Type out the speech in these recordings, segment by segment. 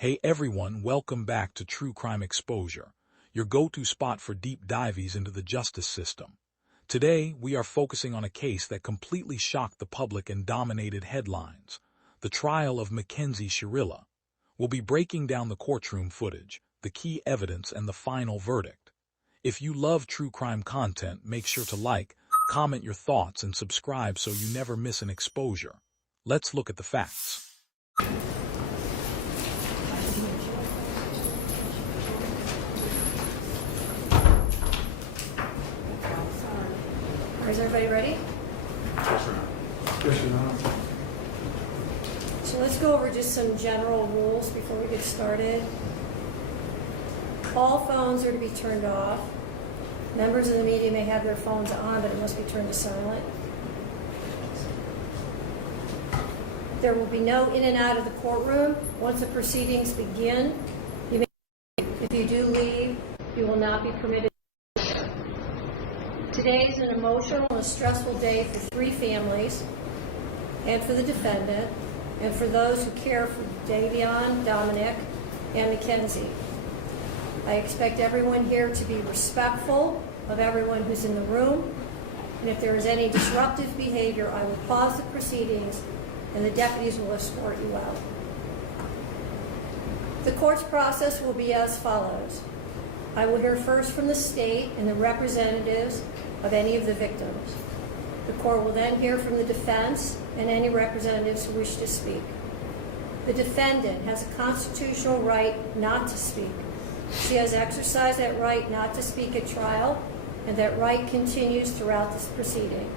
Hey everyone, welcome back to True Crime Exposure, your go-to spot for deep dives into the justice system. Today, we are focusing on a case that completely shocked the public and dominated headlines, the trial of Mackenzie Shirilla. We'll be breaking down the courtroom footage, the key evidence, and the final verdict. If you love true crime content, make sure to like, comment your thoughts, and subscribe so you never miss an exposure. Let's look at the facts. Is everybody ready? Yes, Your Honor. So let's go over just some general rules before we get started. All phones are to be turned off. Members of the media may have their phones on, but it must be turned to silent. There will be no in and out of the courtroom. Once the proceedings begin, if you do leave, you will not be permitted. Today is an emotional and stressful day for three families, and for the defendant, and for those who care for Davion, Dominic, and Mackenzie. I expect everyone here to be respectful of everyone who's in the room, and if there is any disruptive behavior, I will pause the proceedings and the deputies will escort you out. The court's process will be as follows. I will hear first from the state and the representatives of any of the victims. The court will then hear from the defense and any representatives who wish to speak. The defendant has a constitutional right not to speak. She has exercised that right not to speak at trial, and that right continues throughout this proceeding.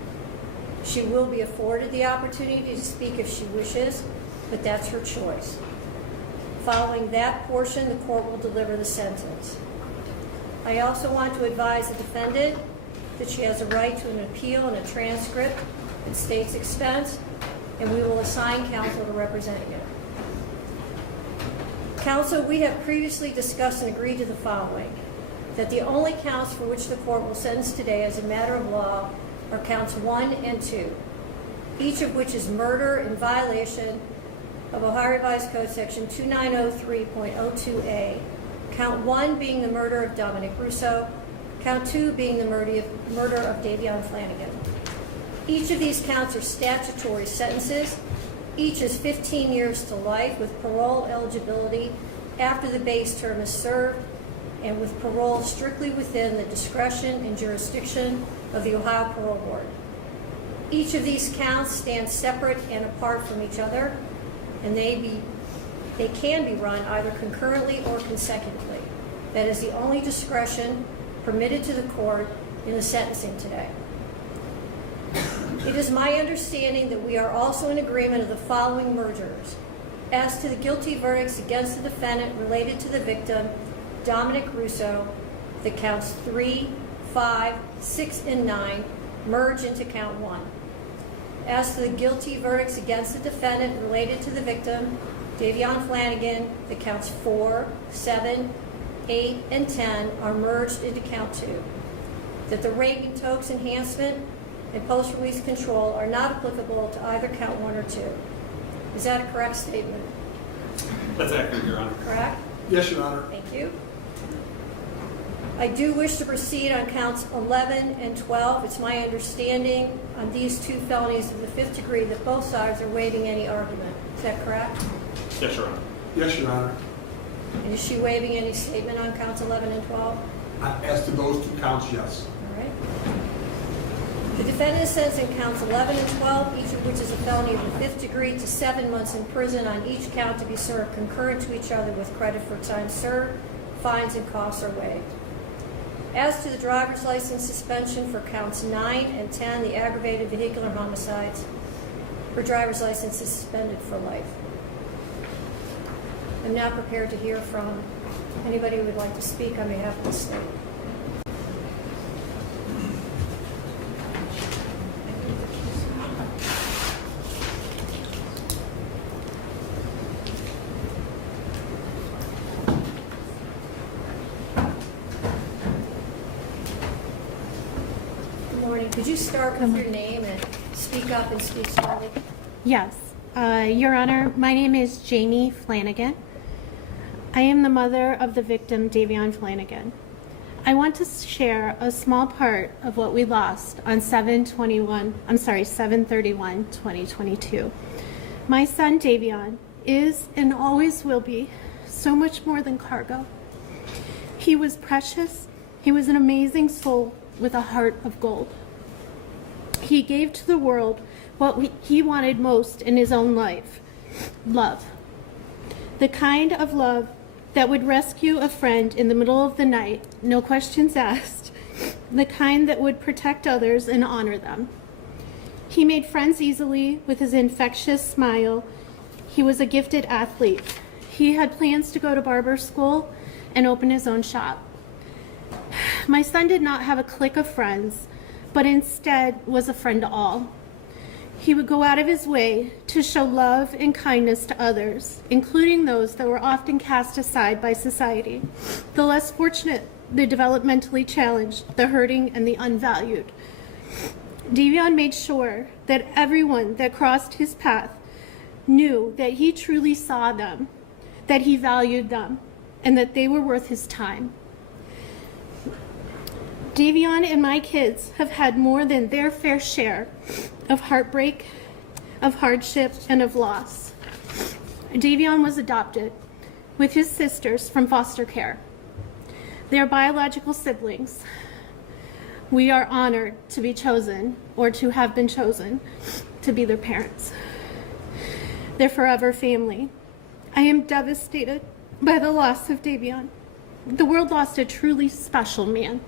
She will be afforded the opportunity to speak if she wishes, but that's her choice. Following that portion, the court will deliver the sentence. I also want to advise the defendant that she has a right to an appeal and a transcript at state's expense, and we will assign counsel to represent you. Counsel, we have previously discussed and agreed to the following: that the only counts for which the court will sentence today as a matter of law are counts 1 and 2, each of which is murder in violation of Ohio Revised Code section 2903.02a, count 1 being the murder of Dominic Russo, count 2 being the murder of Davion Flanagan. Each of these counts are statutory sentences. Each is 15 years to life with parole eligibility after the base term is served, and with parole strictly within the discretion and jurisdiction of the Ohio Parole Board. Each of these counts stands separate and apart from each other, and they can be run either concurrently or consecutively. That is the only discretion permitted to the court in the sentencing today. It is my understanding that we are also in agreement of the following mergers. As to the guilty verdicts against the defendant related to the victim, Dominic Russo, the counts 3, 5, 6, and 9 merge into count 1. As to the guilty verdicts against the defendant related to the victim, Davion Flanagan, the counts 4, 7, 8, and 10 are merged into count 2. That the rape and toques enhancement and post-release control are not applicable to either count 1 or 2. Is that a correct statement? That's accurate, Your Honor. Correct? Yes, Your Honor. Thank you. I do wish to proceed on counts 11 and 12. It's my understanding on these two felonies of the 5th degree that both sides are waiving any argument. Is that correct? Yes, Your Honor. Yes, Your Honor. And is she waiving any statement on counts 11 and 12? As to those two counts, yes. All right. The defendant is sentencing counts 11 and 12, each of which is a felony of the 5th degree, to 7 months in prison on each count to be served concurrent to each other with credit for time served. Fines and costs are waived. As to the driver's license suspension for counts 9 and 10, the aggravated vehicular homicides, her driver's license is suspended for life. I'm now prepared to hear from anybody who would like to speak on behalf of the state. Good morning. Could you start with your name and speak up and speak slowly? Yes. Your Honor, my name is Jamie Flanagan. I am the mother of the victim, Davion Flanagan. I want to share a small part of what we lost on 7/31/2022. My son, Davion, is and always will be so much more than cargo. He was precious. He was an amazing soul with a heart of gold. He gave to the world what he wanted most in his own life: love. The kind of love that would rescue a friend in the middle of the night, no questions asked. The kind that would protect others and honor them. He made friends easily with his infectious smile. He was a gifted athlete. He had plans to go to barber school and open his own shop. My son did not have a clique of friends, but instead was a friend to all. He would go out of his way to show love and kindness to others, including those that were often cast aside by society, the less fortunate, the developmentally challenged, the hurting, and the unvalued. Davion made sure that everyone that crossed his path knew that he truly saw them, that he valued them, and that they were worth his time. Davion and my kids have had more than their fair share of heartbreak, of hardship, and of loss. Davion was adopted with his sisters from foster care. They are biological siblings. We are honored to be chosen, or to have been chosen, to be their parents. They're forever family. I am devastated by the loss of Davion. The world lost a truly special man.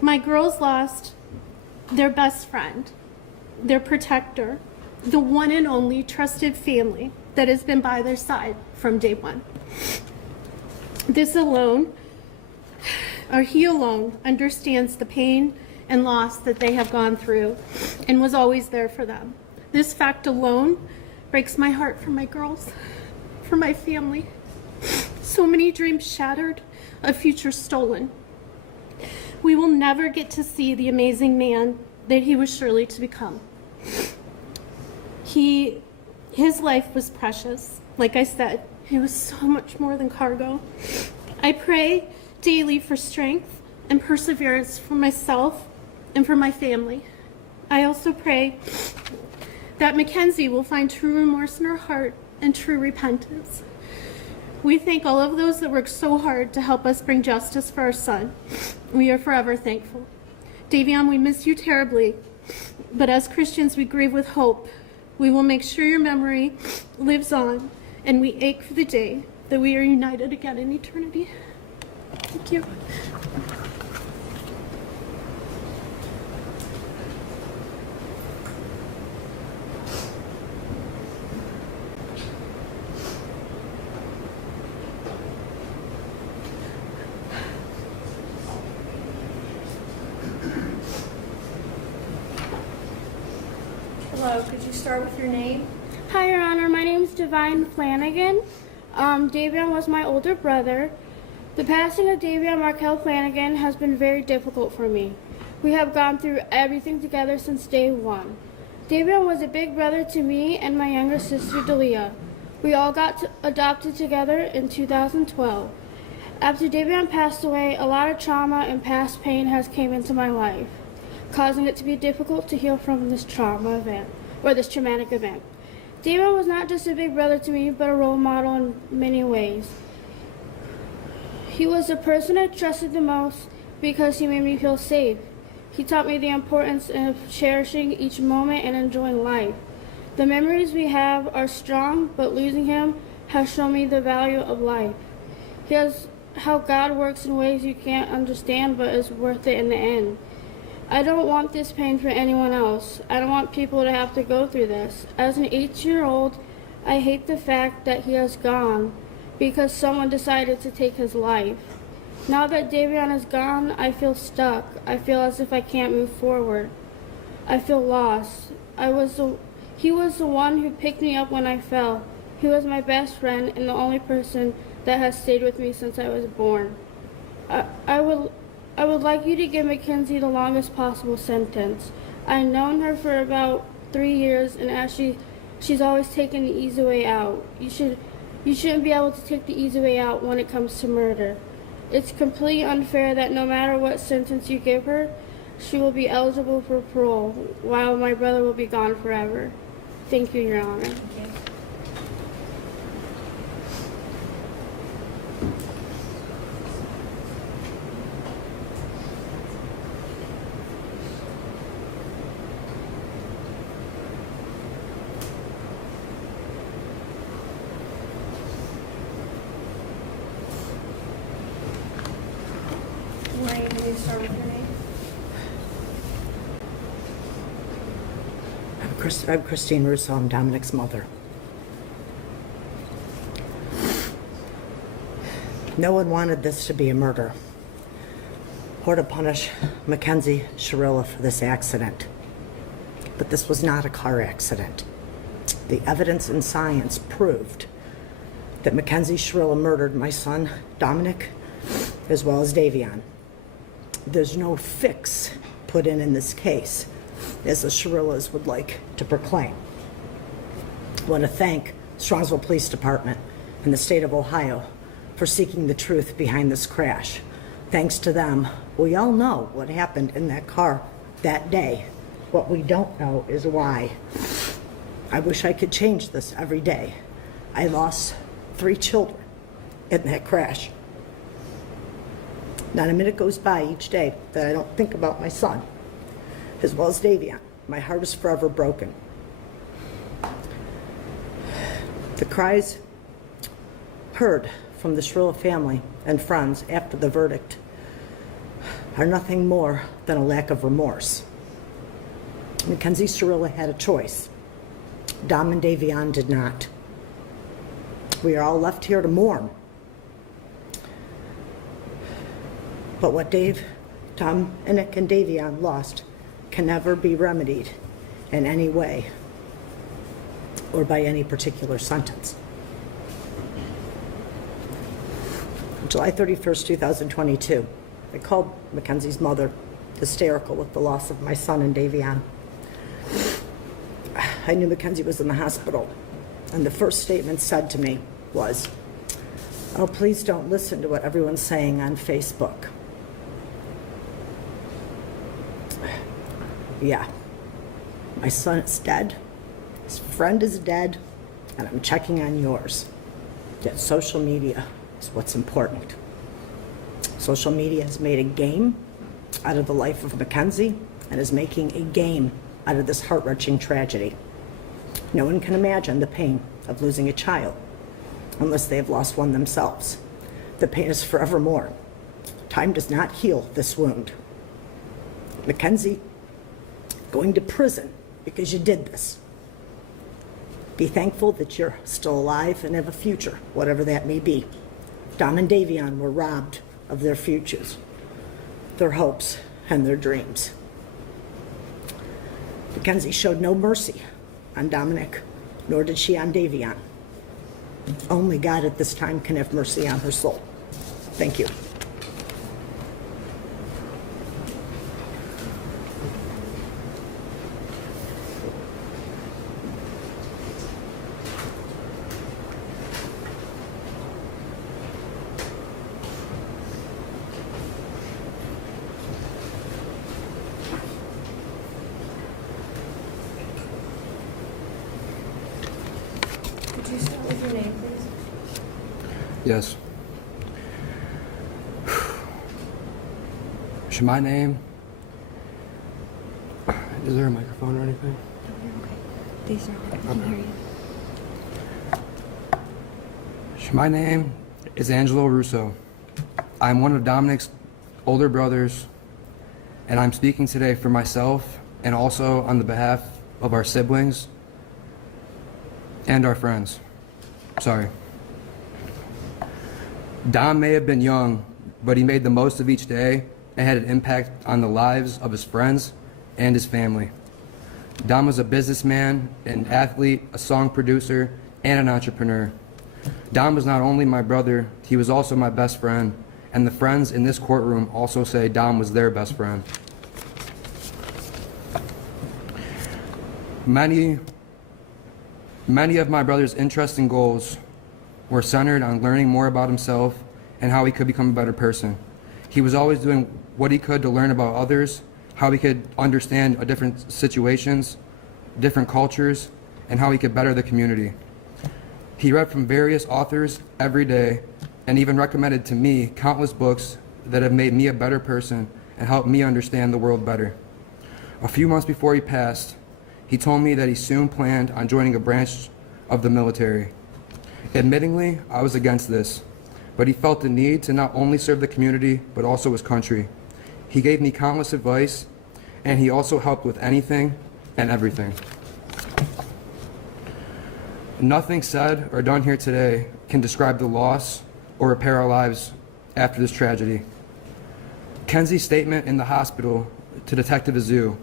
My girls lost their best friend, their protector, the one and only trusted family that has been by their side from day one. This alone, or he alone, understands the pain and loss that they have gone through and was always there for them. This fact alone breaks my heart for my girls, for my family. So many dreams shattered, a future stolen. We will never get to see the amazing man that he was surely to become. His life was precious. Like I said, he was so much more than cargo. I pray daily for strength and perseverance for myself and for my family. I also pray that Mackenzie will find true remorse in her heart and true repentance. We thank all of those that worked so hard to help us bring justice for our son. We are forever thankful. Davion, we miss you terribly, but as Christians, we grieve with hope. We will make sure your memory lives on, and we ache for the day that we are united again in eternity. Thank you. Hello, could you start with your name? Hi, Your Honor. My name is Divine Flanagan. Davion was my older brother. The passing of Davion Markel Flanagan has been very difficult for me. We have gone through everything together since day one. Davion was a big brother to me and my younger sister, Dalia. We all got adopted together in 2012. After Davion passed away, a lot of trauma and past pain has came into my life, causing it to be difficult to heal from this trauma event, or this traumatic event. Davion was not just a big brother to me, but a role model in many ways. He was the person I trusted the most because he made me feel safe. He taught me the importance of cherishing each moment and enjoying life. The memories we have are strong, but losing him has shown me the value of life. He has how God works in ways you can't understand, but is worth it in the end. I don't want this pain for anyone else. I don't want people to have to go through this. As an 8-year-old, I hate the fact that he has gone because someone decided to take his life. Now that Davion is gone, I feel stuck. I feel as if I can't move forward. I feel lost. He was the one who picked me up when I fell. He was my best friend and the only person that has stayed with me since I was born. I would like you to give Mackenzie the longest possible sentence. I've known her for about 3 years, and as she's always taken the easy way out. You shouldn't be able to take the easy way out when it comes to murder. It's completely unfair that no matter what sentence you give her, she will be eligible for parole, while my brother will be gone forever. Thank you, Your Honor. Lorraine, will you start with your name? I'm Christine Russo. I'm Dominic's mother. No one wanted this to be a murder or to punish Mackenzie Shirilla for this accident. But this was not a car accident. The evidence and science proved that Mackenzie Shirilla murdered my son, Dominic, as well as Davion. There's no fix put in this case, as the Shirillas would like to proclaim. I want to thank Strongsville Police Department and the state of Ohio for seeking the truth behind this crash. Thanks to them, we all know what happened in that car that day. What we don't know is why. I wish I could change this every day. I lost 3 children in that crash. Not a minute goes by each day that I don't think about my son, as well as Davion. My heart is forever broken. The cries heard from the Shirilla family and friends after the verdict are nothing more than a lack of remorse. Mackenzie Shirilla had a choice. Dom and Davion did not. We are all left here to mourn. But what Dominic and Davion lost can never be remedied in any way or by any particular sentence. On July 31st, 2022, I called Mackenzie's mother, hysterical with the loss of my son and Davion. I knew Mackenzie was in the hospital, and the first statement said to me was, "Oh, please don't listen to what everyone's saying on Facebook." Yeah, my son is dead, his friend is dead, and I'm checking on yours. Yet social media is what's important. Social media has made a game out of the life of Mackenzie and is making a game out of this heart-wrenching tragedy. No one can imagine the pain of losing a child unless they have lost one themselves. The pain is forevermore. Time does not heal this wound. Mackenzie, going to prison because you did this. Be thankful that you're still alive and have a future, whatever that may be. Dom and Davion were robbed of their futures, their hopes, and their dreams. Mackenzie showed no mercy on Dominic, nor did she on Davion. Only God at this time can have mercy on her soul. Thank you. Could you start with your name, please? Yes. Should my name... Is there a microphone or anything? These are I can hear you. My name is Angelo Russo. I'm one of Dominic's older brothers, and I'm speaking today for myself and also on the behalf of our siblings and our friends. Sorry. Dom may have been young, but he made the most of each day and had an impact on the lives of his friends and his family. Dom was a businessman, an athlete, a song producer, and an entrepreneur. Dom was not only my brother, he was also my best friend, and the friends in this courtroom also say Dom was their best friend. Many of my brother's interests and goals were centered on learning more about himself and how he could become a better person. He was always doing what he could to learn about others, how he could understand different situations, different cultures, and how he could better the community. He read from various authors every day and even recommended to me countless books that have made me a better person and helped me understand the world better. A few months before he passed, he told me that he soon planned on joining a branch of the military. Admittingly, I was against this, but he felt the need to not only serve the community, but also his country. He gave me countless advice, and he also helped with anything and everything. Nothing said or done here today can describe the loss or repair our lives after this tragedy. Kenzie's statement in the hospital to Detective Azu,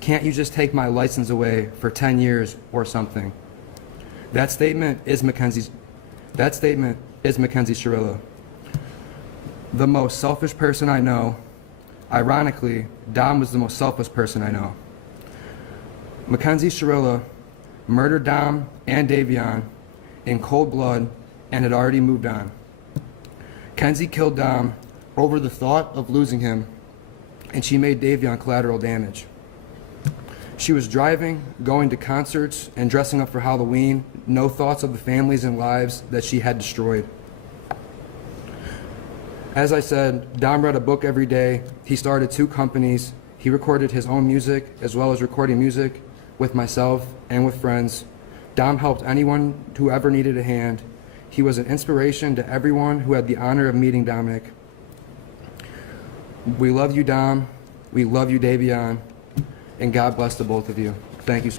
"Can't you just take my license away for 10 years or something?" That statement is Mackenzie Shirilla. The most selfish person I know. Ironically, Dom was the most selfless person I know. Mackenzie Shirilla murdered Dom and Davion in cold blood and had already moved on. Kenzie killed Dom over the thought of losing him, and she made Davion collateral damage. She was driving, going to concerts, and dressing up for Halloween, no thoughts of the families and lives that she had destroyed. As I said, Dom read a book every day. He started 2 companies. He recorded his own music, as well as recording music with myself and with friends. Dom helped anyone who ever needed a hand. He was an inspiration to everyone who had the honor of meeting Dominic. We love you, Dom. We love you, Davion. And God bless the both of you. Thank you.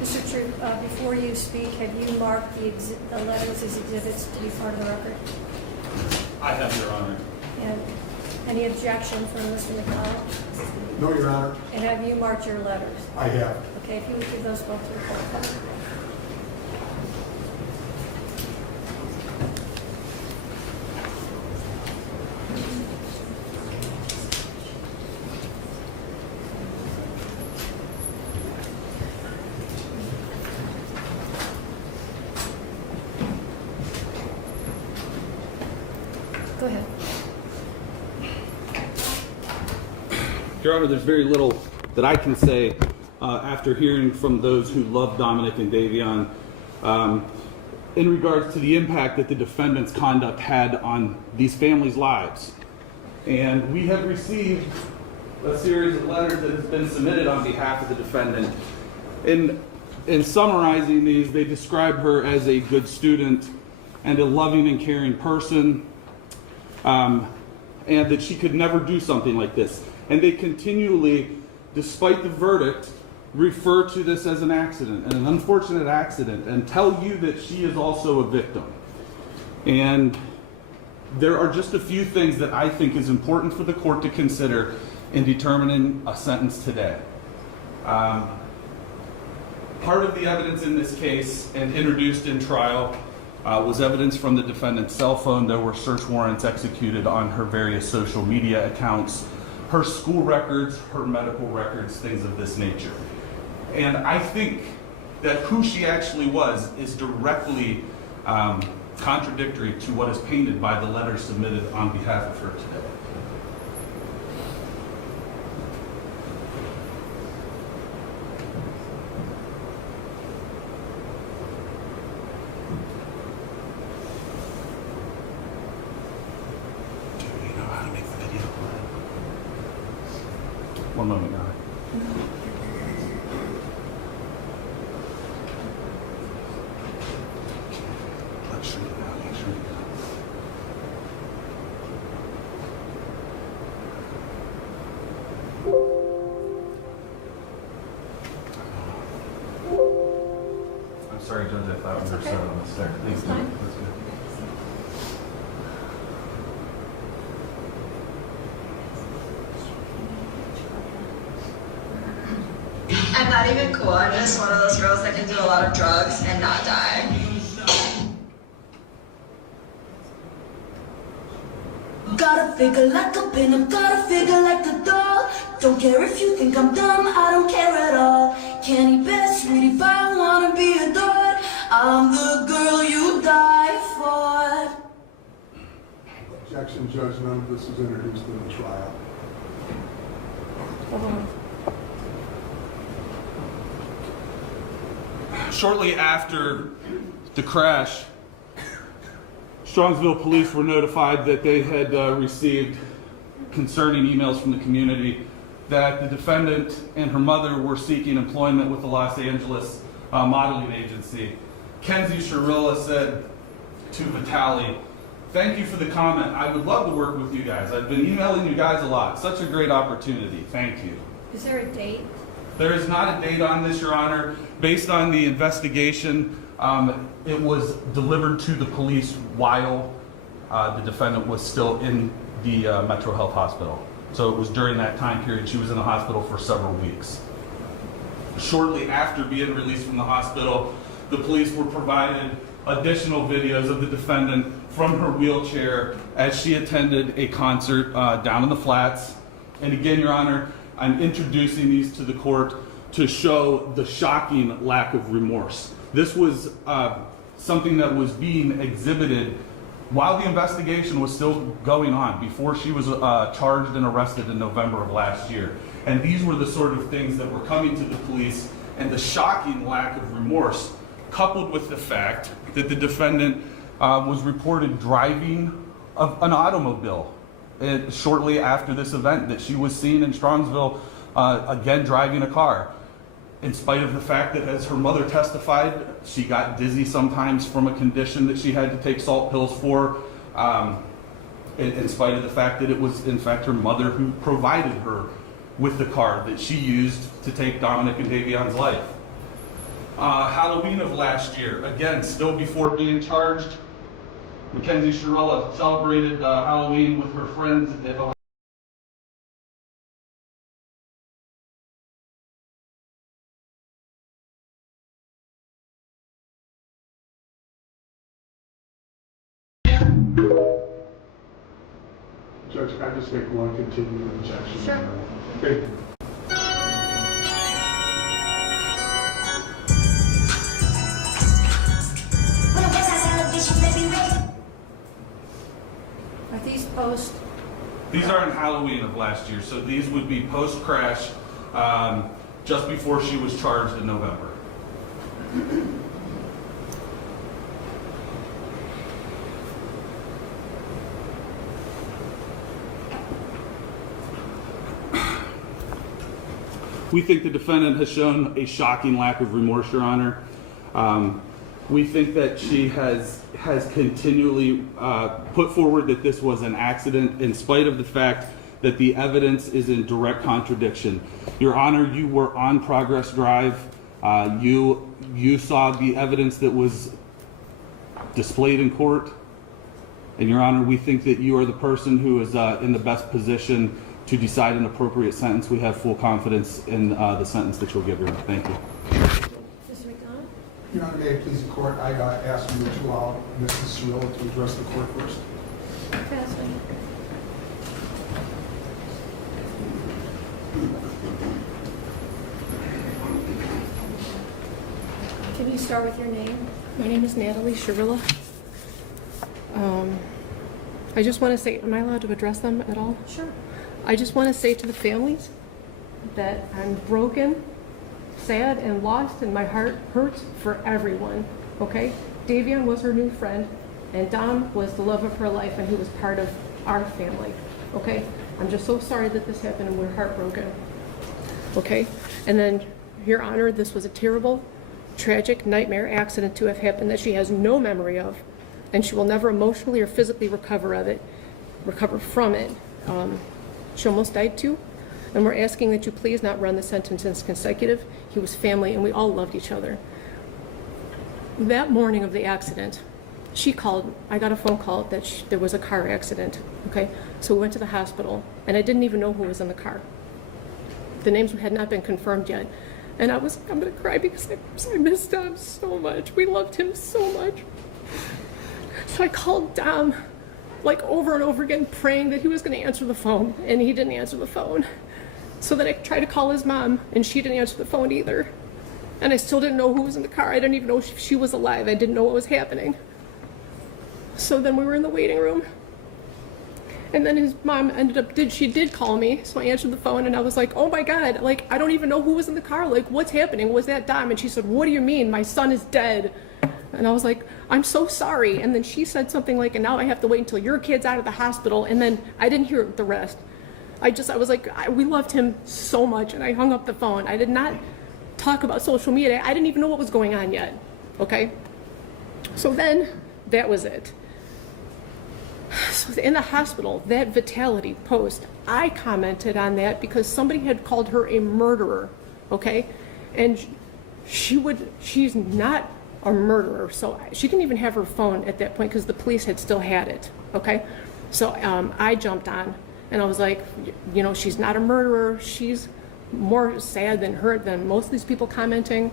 Mr. Troop, before you speak, have you marked the letters as exhibits to be part of the record? I have, Your Honor. And any objection from Mr. McDonald? No, Your Honor. And have you marked your letters? I have. Okay, if you would give those both to the clerk. Go ahead. Your Honor, there's very little that I can say after hearing from those who love Dominic and Davion in regards to the impact that the defendant's conduct had on these families' lives. And we have received a series of letters that has been submitted on behalf of the defendant. In summarizing these, they describe her as a good student and a loving and caring person, and that she could never do something like this. And they continually, despite the verdict, refer to this as an accident, and an unfortunate accident, and tell you that she is also a victim. And there are just a few things that I think is important for the court to consider in determining a sentence today. Part of the evidence in this case and introduced in trial was evidence from the defendant's cell phone. There were search warrants executed on her various social media accounts, her school records, her medical records, things of this nature. And I think that who she actually was is directly contradictory to what is painted by the letters submitted on behalf of her today. Do you know how to make the video play? One moment now. I'm sorry, Judge, I thought we were set on the start. Thanks, That's fine. That's good. I'm not even cool. I'm just one of those girls that can do a lot of drugs and not die. Gotta gotta figure like a pin, I'm gotta figure like a doll. Don't care if you think I'm dumb, I don't care at all. Candy best, sweetie pie, wanna be adored. I'm the girl you die for. Objection, Judge. None of this was introduced in the trial. Shortly after the crash, Strongsville police were notified that they had received concerning emails from the community that the defendant and her mother were seeking employment with the Los Angeles modeling agency. Mackenzie Shirilla said to Vitali, "Thank you for the comment. I would love to work with you guys. I've been emailing you guys a lot. Such a great opportunity. Thank you." Is there a date? There is not a date on this, Your Honor. Based on the investigation, it was delivered to the police while the defendant was still in the Metro Health Hospital. So it was during that time period. She was in the hospital for several weeks. Shortly after being released from the hospital, the police were provided additional videos of the defendant from her wheelchair as she attended a concert down in the Flats. And again, Your Honor, I'm introducing these to the court to show the shocking lack of remorse. This was something that was being exhibited while the investigation was still going on, before she was charged and arrested in November of last year. And these were the sort of things that were coming to the police, and the shocking lack of remorse, coupled with the fact that the defendant was reported driving an automobile shortly after this event, that she was seen in Strongsville again driving a car. In spite of the fact that, as her mother testified, she got dizzy sometimes from a condition that she had to take salt pills for, in spite of the fact that it was in fact her mother who provided her with the car that she used to take Dominic and Davion's life. Halloween of last year, again, still before being charged, Mackenzie Shirilla celebrated Halloween with her friends at a Judge, can I just make one continuing objection? Sure. Okay. Are these post? These aren't Halloween of last year, so these would be post-crash, just before she was charged in November. We think the defendant has shown a shocking lack of remorse, Your Honor. We think that she has continually put forward that this was an accident, in spite of the fact that the evidence is in direct contradiction. Your Honor, you were on Progress Drive. You saw the evidence that was displayed in court. And Your Honor, we think that you are the person who is in the best position to decide an appropriate sentence. We have full confidence in the sentence that you'll give her. Thank you. Mr. McDonough? Your Honor, may it please the court, I ask you to allow Mrs. Shirilla to address the court first. Fantastic. Can you start with your name? My name is Natalie Shirilla. I just want to say, am I allowed to address them at all? Sure. I just want to say to the families that I'm broken, sad, and lost, and my heart hurts for everyone, okay? Davion was her new friend, and Dom was the love of her life, and he was part of our family, okay? I'm just so sorry that this happened, and we're heartbroken, okay? And then, Your Honor, this was a terrible, tragic nightmare accident to have happened that she has no memory of, and she will never emotionally or physically recover from it. She almost died too, and we're asking that you please not run the sentence as consecutive. He was family, and we all loved each other. That morning of the accident, she called. I got a phone call that there was a car accident. Okay, so we went to the hospital, and I didn't even know who was in the car. The names had not been confirmed yet, and I'm gonna cry because I missed Dom so much. We loved him so much. So I called Dom like over and over again, praying that he was going to answer the phone, and he didn't answer the phone. So then I tried to call his mom, and she didn't answer the phone either. And I still didn't know who was in the car. I didn't even know if she was alive. I didn't know what was happening. So then we were in the waiting room. And then his mom she did call me. So I answered the phone and I was like, oh my God, like, I don't even know who was in the car. Like, what's happening? Was that Dom? And she said, what do you mean? My son is dead. And I was like, I'm so sorry. And then she said something like, and now I have to wait until your kid's out of the hospital. And then I didn't hear the rest. I was like, we loved him so much. And I hung up the phone. I did not talk about social media. I didn't even know what was going on yet. Okay? So then that was it. So in the hospital, that Vitality post, I commented on that because somebody had called her a murderer, okay? And she's not a murderer, so she didn't even have her phone at that point because the police had still had it, okay? So I jumped on and I was like, you know, she's not a murderer. She's more sad than most of these people commenting.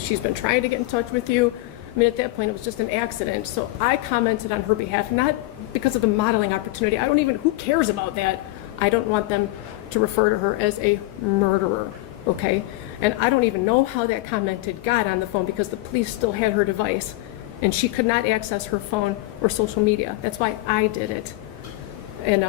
She's been trying to get in touch with you. I mean, at that point, it was just an accident. So I commented on her behalf, not because of the modeling opportunity. Who cares about that? I don't want them to refer to her as a murderer, okay? And I don't even know how that commented got on the phone because the police still had her device and she could not access her phone or social media. That's why I did it. And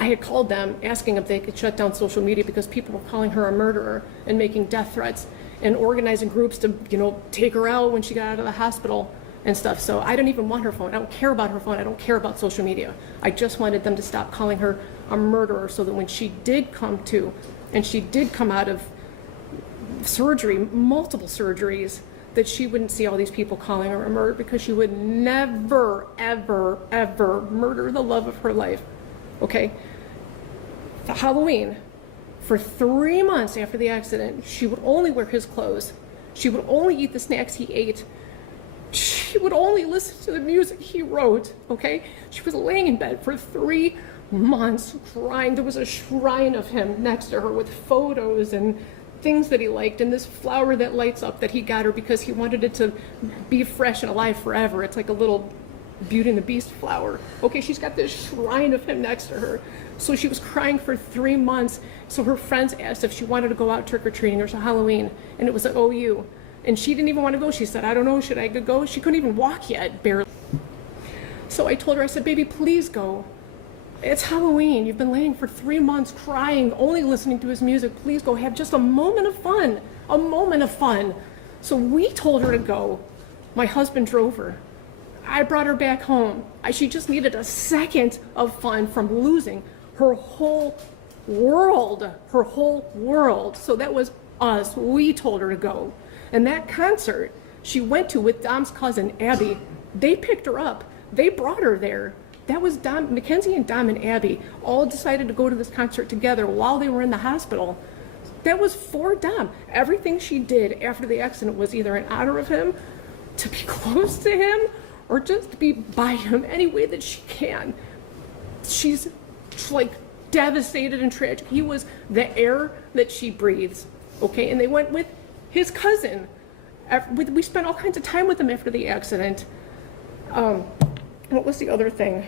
I had called them asking if they could shut down social media because people were calling her a murderer and making death threats and organizing groups to, you know, take her out when she got out of the hospital and stuff. So I don't even want her phone. I don't care about her phone. I don't care about social media. I just wanted them to stop calling her a murderer so that when she did come to, and she did come out of surgery, multiple surgeries, that she wouldn't see all these people calling her a murderer because she would never, ever, ever murder the love of her life, okay? For Halloween, for 3 months after the accident, she would only wear his clothes. She would only eat the snacks he ate. She would only listen to the music he wrote, okay? She was laying in bed for 3 months crying. There was a shrine of him next to her with photos and things that he liked and this flower that lights up that he got her because he wanted it to be fresh and alive forever. It's like a little Beauty and the Beast flower. Okay, she's got this shrine of him next to her. So she was crying for 3 months. So her friends asked if she wanted to go out trick-or-treating or to Halloween, and it was at OU. And she didn't even want to go. She said, I don't know, should I go? She couldn't even walk yet, barely. So I told her, I said, baby, please go. It's Halloween. You've been laying for 3 months crying, only listening to his music. Please go have just a moment of fun. A moment of fun. So we told her to go. My husband drove her. I brought her back home. She just needed a second of fun from losing her whole world. Her whole world. So that was us. We told her to go. And that concert she went to with Dom's cousin, Abby, they picked her up. They brought her there. That was Dom, Mackenzie and Dom and Abby all decided to go to this concert together while they were in the hospital. That was for Dom. Everything she did after the accident was either in honor of him, to be close to him, or just to be by him any way that she can. She's like devastated and tragic. He was the air that she breathes, okay? And they went with his cousin. We spent all kinds of time with him after the accident. What was the other thing?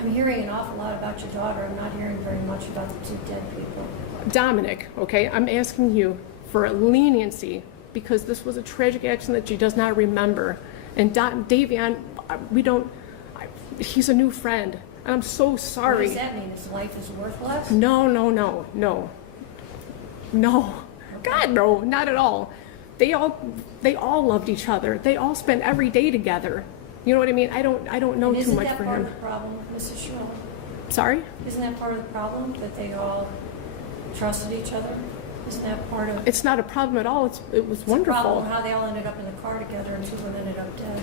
I'm hearing an awful lot about your daughter. I'm not hearing very much about the two dead people. Dominic, okay, I'm asking you for leniency because this was a tragic accident that she does not remember. And Davion, he's a new friend. And I'm so sorry. What does that mean? His life is worthless? No. God, no, not at all. They all loved each other. They all spent every day together. You know what I mean? I don't know too much for him. Isn't that part of the problem, Mrs. Shirilla? Sorry? Isn't that part of the problem, that they all trusted each other? Isn't that part of... It's not a problem at all. It was wonderful. It's a problem how they all ended up in the car together and two of them ended up dead.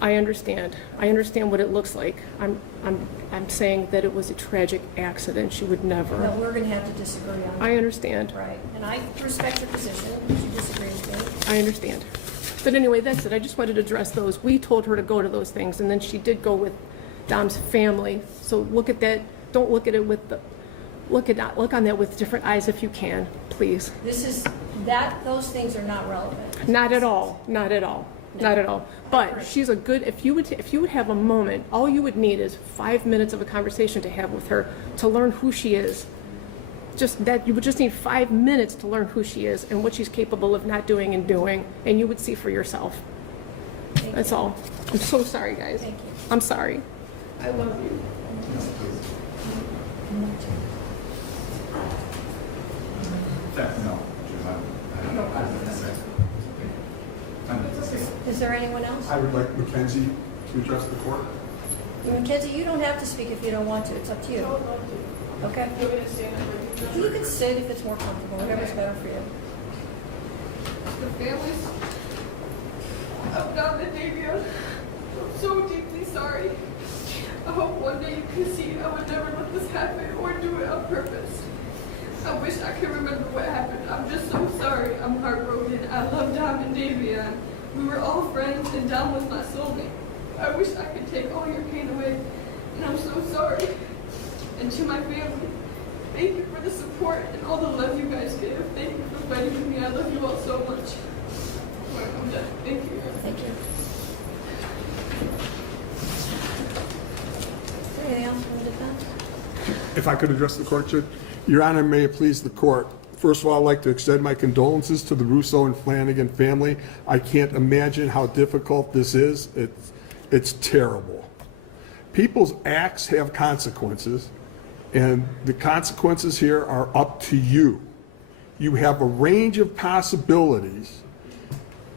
I understand. I understand what it looks like. I'm saying that it was a tragic accident. She would never. No, we're going to have to disagree on that. I understand. Right. And I respect your position. You disagree with me. I understand. But anyway, that's it. I just wanted to address those. We told her to go to those things, and then she did go with Dom's family. So look at that. Don't look at it with the... Look on that with different eyes if you can, please. Those things are not relevant. Not at all. Not at all. Not at all. But she's a good, if you would have a moment, all you would need is 5 minutes of a conversation to have with her to learn who she is. Just that, you would just need 5 minutes to learn who she is and what she's capable of not doing and doing, and you would see for yourself. That's all. I'm so sorry, guys. Thank you. I'm sorry. I love you. Is there anyone else? I would like Mackenzie to address the court. Mackenzie, you don't have to speak if you don't want to. It's up to you. Okay? You can sit if it's more comfortable, whatever's better for you. The families of Dom and Davion, I'm so deeply sorry. I hope one day you can see I would never let this happen or do it on purpose. I wish I could remember what happened. I'm just so sorry. I'm heartbroken. I love Dom and Davion. We were all friends and Dom was my soulmate. I wish I could take all your pain away, and I'm so sorry. And to my family, thank you for the support and all the love you guys give. Thank you for fighting with me. I love you all so much. I'm done. Thank you. Thank you. Is there anything else from the defense? If I could address the court, Judge. Your Honor, may it please the court. First of all, I'd like to extend my condolences to the Russo and Flanagan family. I can't imagine how difficult this is. It's terrible. People's acts have consequences, and the consequences here are up to you. You have a range of possibilities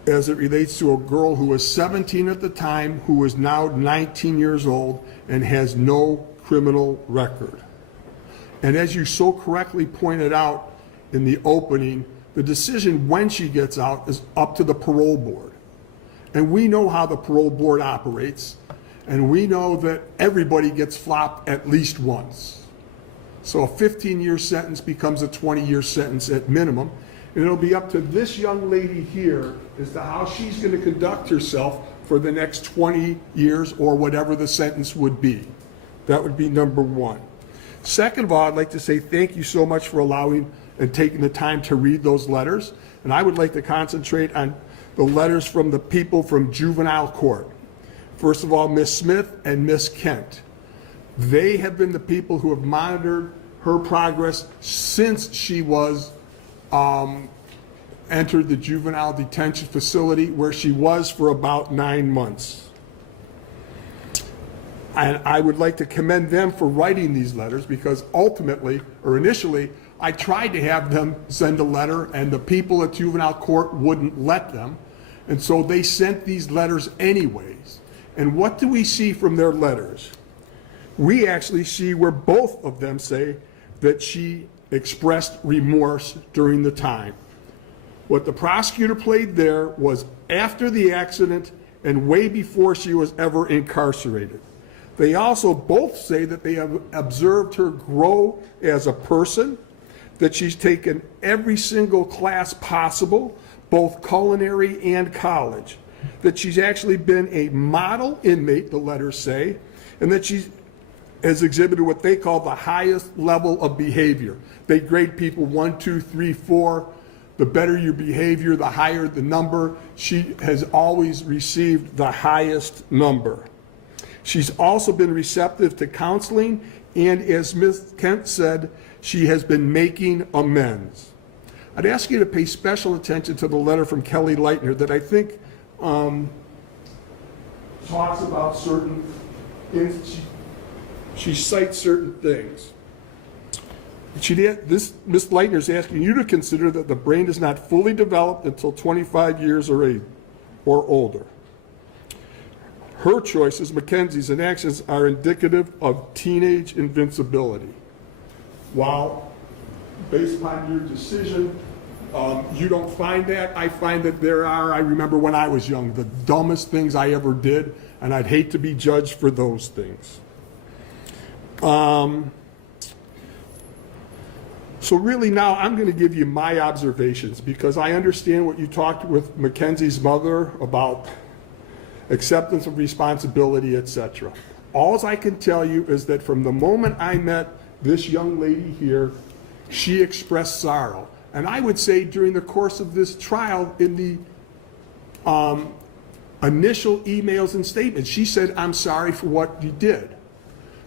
as it relates to a girl who was 17 at the time, who is now 19 years old and has no criminal record. And as you so correctly pointed out in the opening, the decision when she gets out is up to the parole board. And we know how the parole board operates, and we know that everybody gets flopped at least once. So a 15-year sentence becomes a 20-year sentence at minimum, and it'll be up to this young lady here as to how she's going to conduct herself for the next 20 years or whatever the sentence would be. That would be number one. Second of all, I'd like to say thank you so much for allowing and taking the time to read those letters. And I would like to concentrate on the letters from the people from juvenile court. First of all, Miss Smith and Miss Kent. They have been the people who have monitored her progress since she was entered the juvenile detention facility, where she was for about 9 months. And I would like to commend them for writing these letters, because ultimately, or initially, I tried to have them send a letter, and the people at juvenile court wouldn't let them. And so they sent these letters anyways. And what do we see from their letters? We actually see where both of them say that she expressed remorse during the time. What the prosecutor played there was after the accident and way before she was ever incarcerated. They also both say that they have observed her grow as a person, that she's taken every single class possible, both culinary and college, that she's actually been a model inmate, the letters say, and that she has exhibited what they call the highest level of behavior. They grade people 1, 2, 3, 4. The better your behavior, the higher the number. She has always received the highest number. She's also been receptive to counseling, and as Ms. Kent said, she has been making amends. I'd ask you to pay special attention to the letter from Kelly Leitner that I think talks about certain, she cites certain things. Ms. Leitner is asking you to consider that the brain is not fully developed until 25 years or older. Her choices, Mackenzie's, and actions are indicative of teenage invincibility. While, based upon your decision, you don't find that, I find that there are, I remember when I was young, the dumbest things I ever did, and I'd hate to be judged for those things. So really now I'm going to give you my observations, because I understand what you talked with Mackenzie's mother about acceptance of responsibility, etc. All I can tell you is that from the moment I met this young lady here, she expressed sorrow. And I would say during the course of this trial, in the initial emails and statements. She said, I'm sorry for what you did.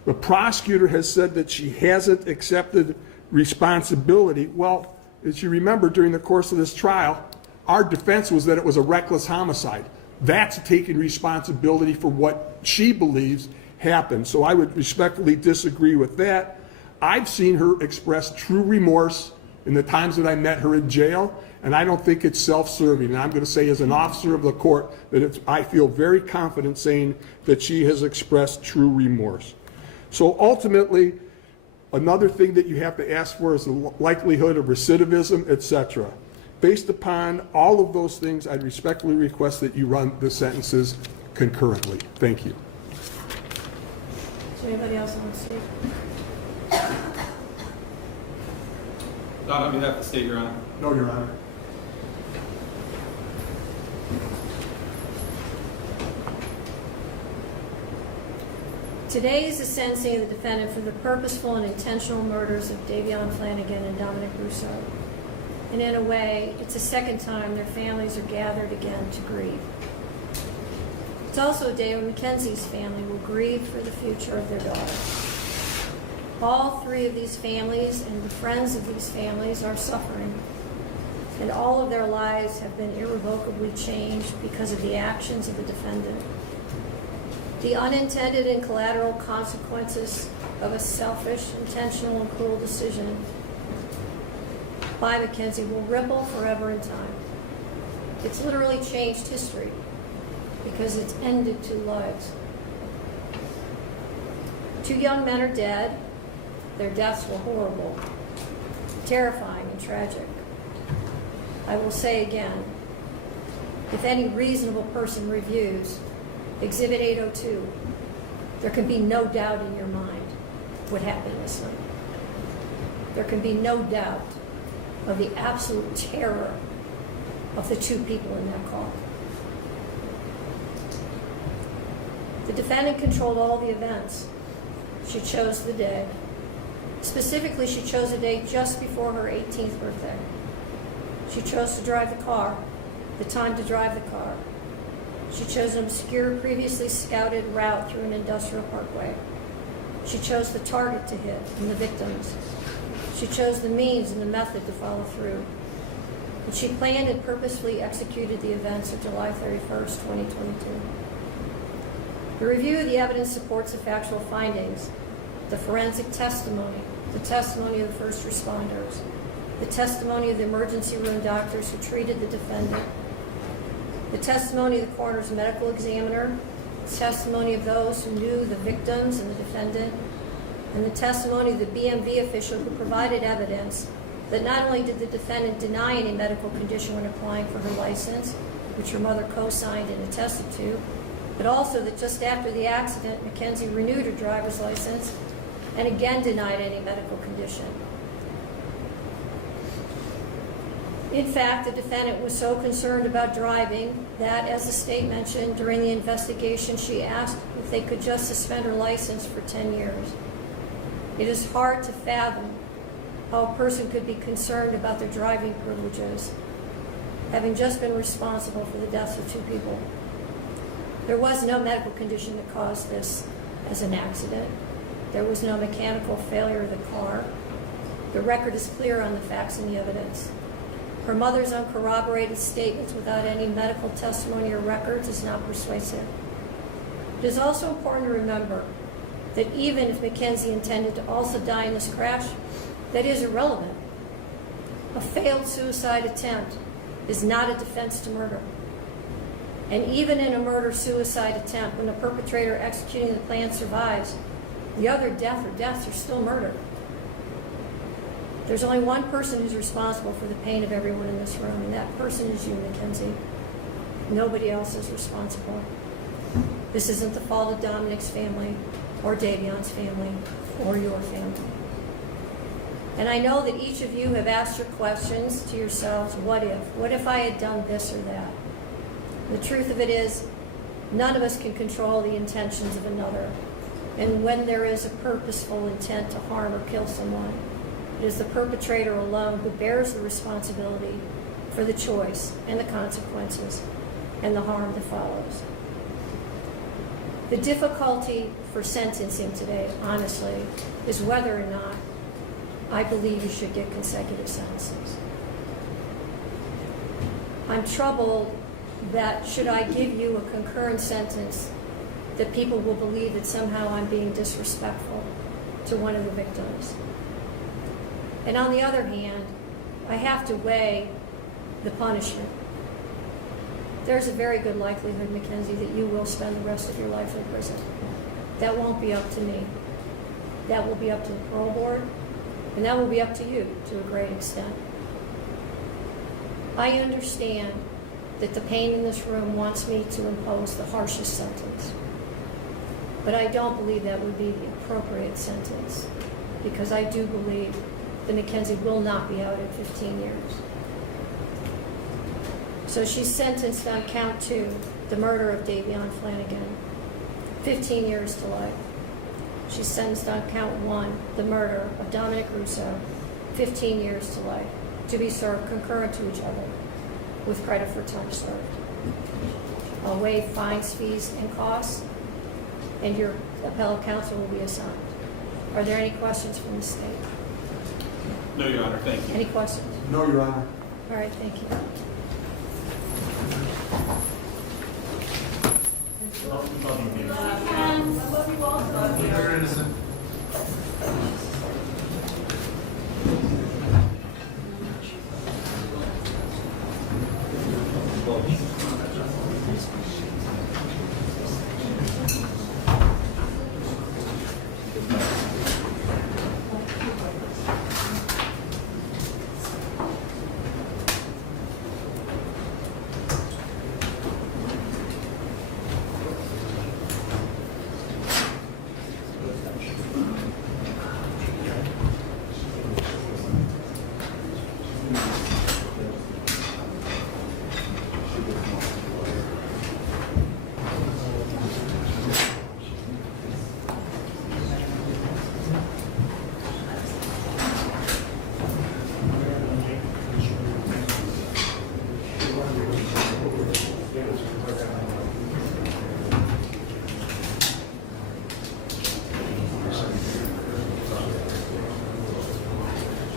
The prosecutor has said that she hasn't accepted responsibility. Well, as you remember, during the course of this trial, our defense was that it was a reckless homicide. That's taking responsibility for what she believes happened. So I would respectfully disagree with that. I've seen her express true remorse in the times that I met her in jail, and I don't think it's self-serving. And I'm going to say, as an officer of the court, that I feel very confident saying that she has expressed true remorse. So ultimately, another thing that you have to ask for is the likelihood of recidivism, etc. Based upon all of those things, I'd respectfully request that you run the sentences concurrently. Thank you. Is there anybody else on the stage? Not on behalf of the state, Your Honor. No, Your Honor. Today is the sentencing of the defendant for the purposeful and intentional murders of Davion Flanagan and Dominic Russo. And in a way, it's the second time their families are gathered again to grieve. It's also a day when Mackenzie's family will grieve for the future of their daughter. All three of these families and the friends of these families are suffering, and all of their lives have been irrevocably changed because of the actions of the defendant. The unintended and collateral consequences of a selfish, intentional, and cruel decision by Mackenzie will ripple forever in time. It's literally changed history because it's ended two lives. Two young men are dead. Their deaths were horrible, terrifying, and tragic. I will say again, if any reasonable person reviews Exhibit 802, there can be no doubt in your mind what happened this night. There can be no doubt of the absolute terror of the two people in that car. The defendant controlled all the events. She chose the day. Specifically, she chose a day just before her 18th birthday. She chose to drive the car, the time to drive the car. She chose an obscure, previously scouted route through an industrial parkway. She chose the target to hit and the victims. She chose the means and the method to follow through. And she planned and purposefully executed the events of July 31st, 2022. The review of the evidence supports the factual findings, the forensic testimony, the testimony of the first responders, the testimony of the emergency room doctors who treated the defendant, the testimony of the coroner's medical examiner, the testimony of those who knew the victims and the defendant, and the testimony of the BMV official who provided evidence that not only did the defendant deny any medical condition when applying for her license, which her mother co-signed and attested to, but also that just after the accident, Mackenzie renewed her driver's license and again denied any medical condition. In fact, the defendant was so concerned about driving that, as the state mentioned, during the investigation, she asked if they could just suspend her license for 10 years. It is hard to fathom how a person could be concerned about their driving privileges, having just been responsible for the deaths of two people. There was no medical condition that caused this as an accident. There was no mechanical failure of the car. The record is clear on the facts and the evidence. Her mother's uncorroborated statements without any medical testimony or records is not persuasive. It is also important to remember that even if Mackenzie intended to also die in this crash, that is irrelevant. A failed suicide attempt is not a defense to murder. And even in a murder-suicide attempt, when the perpetrator executing the plan survives, the other death or deaths are still murder. There's only one person who's responsible for the pain of everyone in this room, and that person is you, Mackenzie. Nobody else is responsible. This isn't the fault of Dominic's family, or Davion's family, or your family. And I know that each of you have asked your questions to yourselves, what if? What if I had done this or that? The truth of it is, none of us can control the intentions of another. And when there is a purposeful intent to harm or kill someone, it is the perpetrator alone who bears the responsibility for the choice and the consequences. and the harm that follows. The difficulty for sentencing today, honestly, is whether or not I believe you should get consecutive sentences. I'm troubled that should I give you a concurrent sentence, that people will believe that somehow I'm being disrespectful to one of the victims. And on the other hand, I have to weigh the punishment. There's a very good likelihood, Mackenzie, that you will spend the rest of your life in prison. That won't be up to me. That will be up to the parole board, and that will be up to you to a great extent. I understand that the pain in this room wants me to impose the harshest sentence, but I don't believe that would be the appropriate sentence, because I do believe that Mackenzie will not be out at 15 years. So she's sentenced on count 2, the murder of Davion Flanagan, 15 years to life. She's sentenced on count 1, the murder of Dominic Russo, 15 years to life, to be served concurrent to each other with credit for time served. I'll waive fines, fees, and costs, and your appellate counsel will be assigned. Are there any questions from the state? No, Your Honor, thank you. Any questions? No, Your Honor. All right, thank you.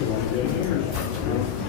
You want to get here?